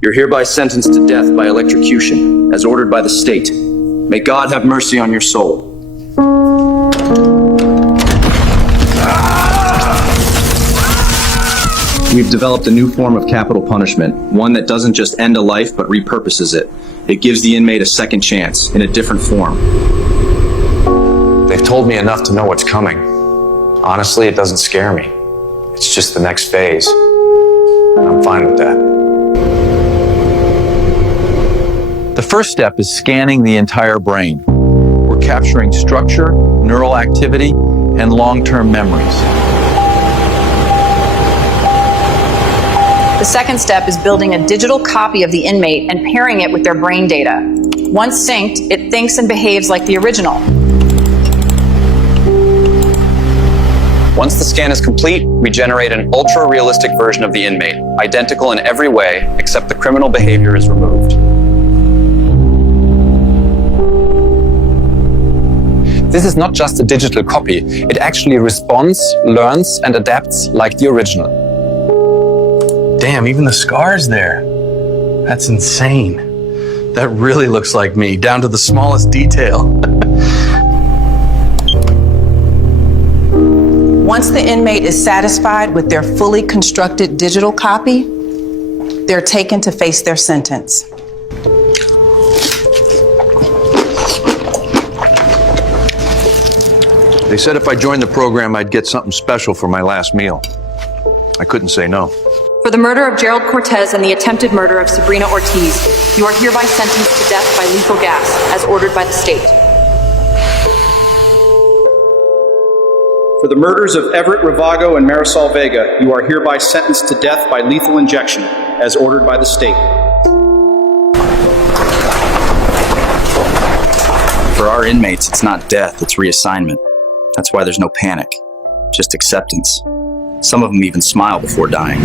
You're hereby sentenced to death by electrocution, as ordered by the state. May God have mercy on your soul. We've developed a new form of capital punishment, one that doesn't just end a life, but repurposes it. It gives the inmate a second chance, in a different form. They've told me enough to know what's coming. Honestly, it doesn't scare me. It's just the next phase. And I'm fine with that. The first step is scanning the entire brain. We're capturing structure, neural activity, and long-term memories. The second step is building a digital copy of the inmate and pairing it with their brain data. Once synced, it thinks and behaves like the original. Once the scan is complete, we generate an ultra-realistic version of the inmate, identical in every way, except the criminal behavior is removed. This is not just a digital copy. It actually responds, learns, and adapts like the original. Damn, even the scar's there. That's insane. That really looks like me, down to the smallest detail. Once the inmate is satisfied with their fully constructed digital copy, they're taken to face their sentence. They said if I joined the program, I'd get something special for my last meal. I couldn't say no. For the murder of Gerald Cortez and the attempted murder of Sabrina Ortiz, you are hereby sentenced to death by lethal gas, as ordered by the state. For the murders of Everett Ravago and Marisol Vega, you are hereby sentenced to death by lethal injection, as ordered by the state. For our inmates, it's not death, it's reassignment. That's why there's no panic, just acceptance. Some of them even smile before dying.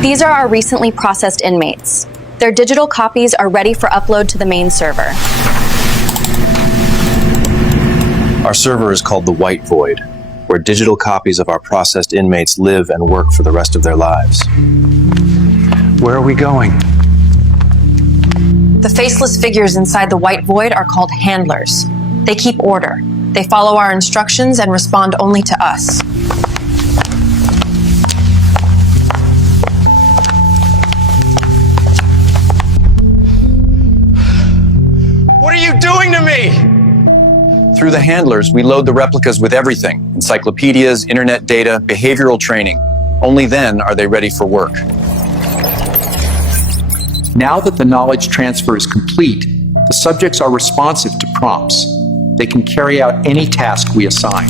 These are our recently processed inmates. Their digital copies are ready for upload to the main server. Our server is called the White Void, where digital copies of our processed inmates live and work for the rest of their lives. Where are we going? The faceless figures inside the White Void are called handlers. They keep order. They follow our instructions and respond only to us. What are you doing to me? Through the handlers, we load the replicas with everything: encyclopedias, internet data, behavioral training. Only then are they ready for work. Now that the knowledge transfer is complete, the subjects are responsive to prompts. They can carry out any task we assign.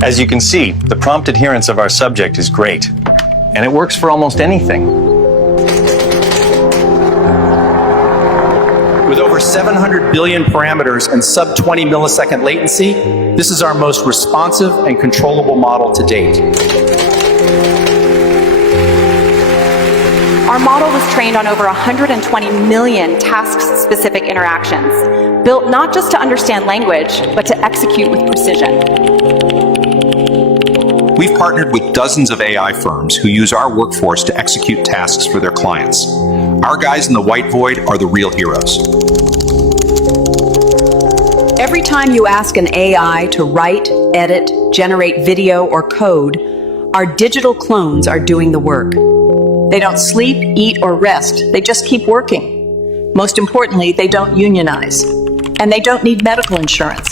As you can see, the prompt adherence of our subject is great, and it works for almost anything. With over 700 billion parameters and sub-20 millisecond latency, this is our most responsive and controllable model to date. Our model was trained on over 120 million task-specific interactions, built not just to understand language, but to execute with precision. We've partnered with dozens of AI firms who use our workforce to execute tasks for their clients. Our guys in the White Void are the real heroes. Every time you ask an AI to write, edit, generate video or code, our digital clones are doing the work. They don't sleep, eat, or rest. They just keep working. Most importantly, they don't unionize. And they don't need medical insurance.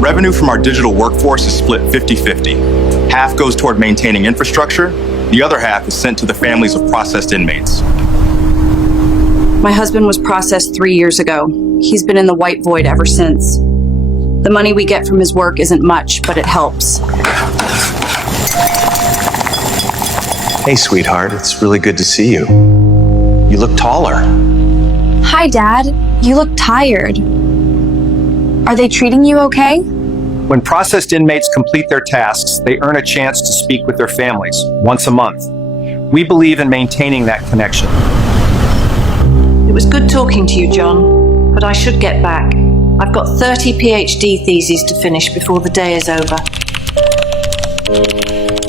Revenue from our digital workforce is split 50-50. Half goes toward maintaining infrastructure, the other half is sent to the families of processed inmates. My husband was processed 3 years ago. He's been in the White Void ever since. The money we get from his work isn't much, but it helps. Hey, sweetheart, it's really good to see you. You look taller. Hi, Dad. You look tired. Are they treating you okay? When processed inmates complete their tasks, they earn a chance to speak with their families once a month. We believe in maintaining that connection. It was good talking to you, John, but I should get back. I've got 30 PhD theses to finish before the day is over.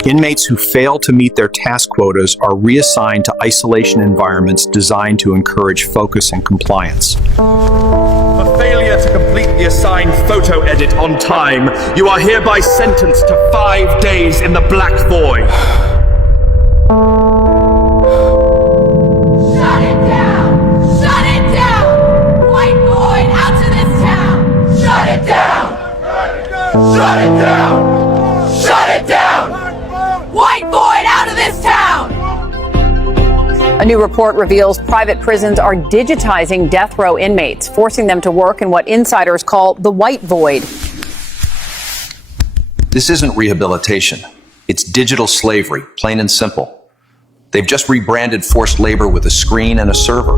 Inmates who fail to meet their task quotas are reassigned to isolation environments designed to encourage focus and compliance. For failure to complete the assigned photo edit on time, you are hereby sentenced to 5 days in the Black Void. Shut it down! Shut it down! White Void, out to this town! Shut it down! Shut it down! Shut it down! White Void, out of this town! A new report reveals private prisons are digitizing death row inmates, forcing them to work in what insiders call the white void. This isn't rehabilitation. It's digital slavery, plain and simple. They've just rebranded forced labor with a screen and a server.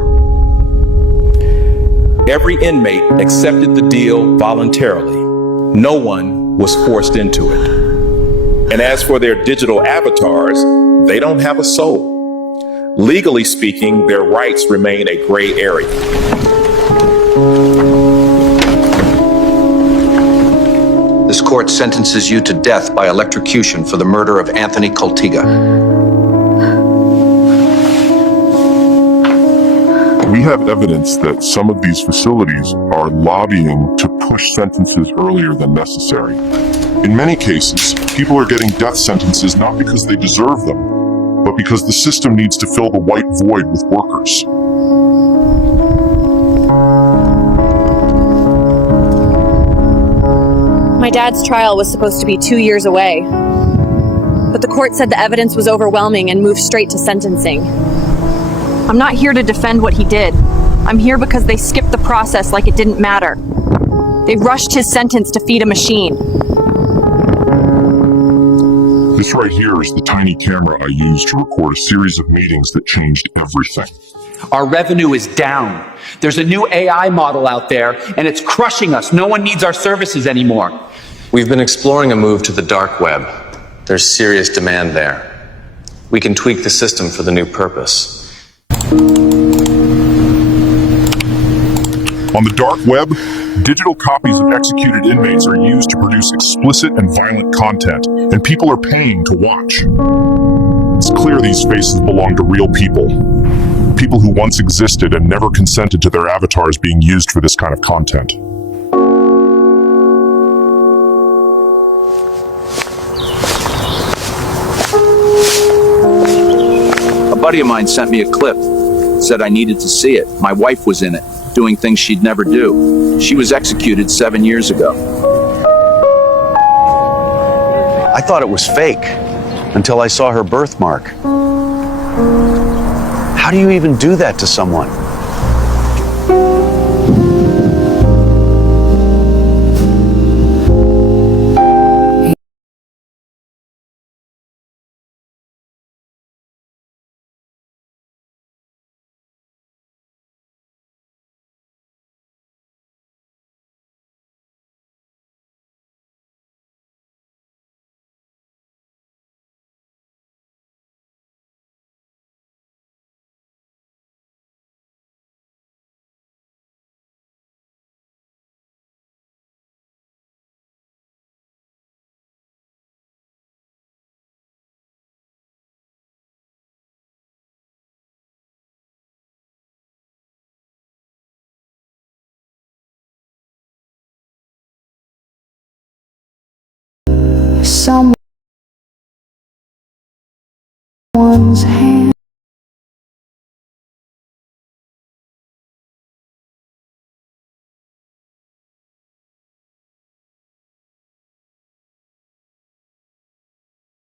Every inmate accepted the deal voluntarily. No one was forced into it. And as for their digital avatars, they don't have a soul. Legally speaking, their rights remain a gray area. This court sentences you to death by electrocution for the murder of Anthony Coltiga. We have evidence that some of these facilities are lobbying to push sentences earlier than necessary. In many cases, people are getting death sentences not because they deserve them, but because the system needs to fill the white void with workers. My dad's trial was supposed to be 2 years away, but the court said the evidence was overwhelming and moved straight to sentencing. I'm not here to defend what he did. I'm here because they skipped the process like it didn't matter. They rushed his sentence to feed a machine. This right here is the tiny camera I used to record a series of meetings that changed everything. Our revenue is down. There's a new AI model out there, and it's crushing us. No one needs our services anymore. We've been exploring a move to the dark web. There's serious demand there. We can tweak the system for the new purpose. On the dark web, digital copies of executed inmates are used to produce explicit and violent content, and people are paying to watch. It's clear these faces belong to real people. People who once existed and never consented to their avatars being used for this kind of content. A buddy of mine sent me a clip. Said I needed to see it. My wife was in it, doing things she'd never do. She was executed 7 years ago. I thought it was fake until I saw her birthmark. How do you even do that to someone? Someone's hand.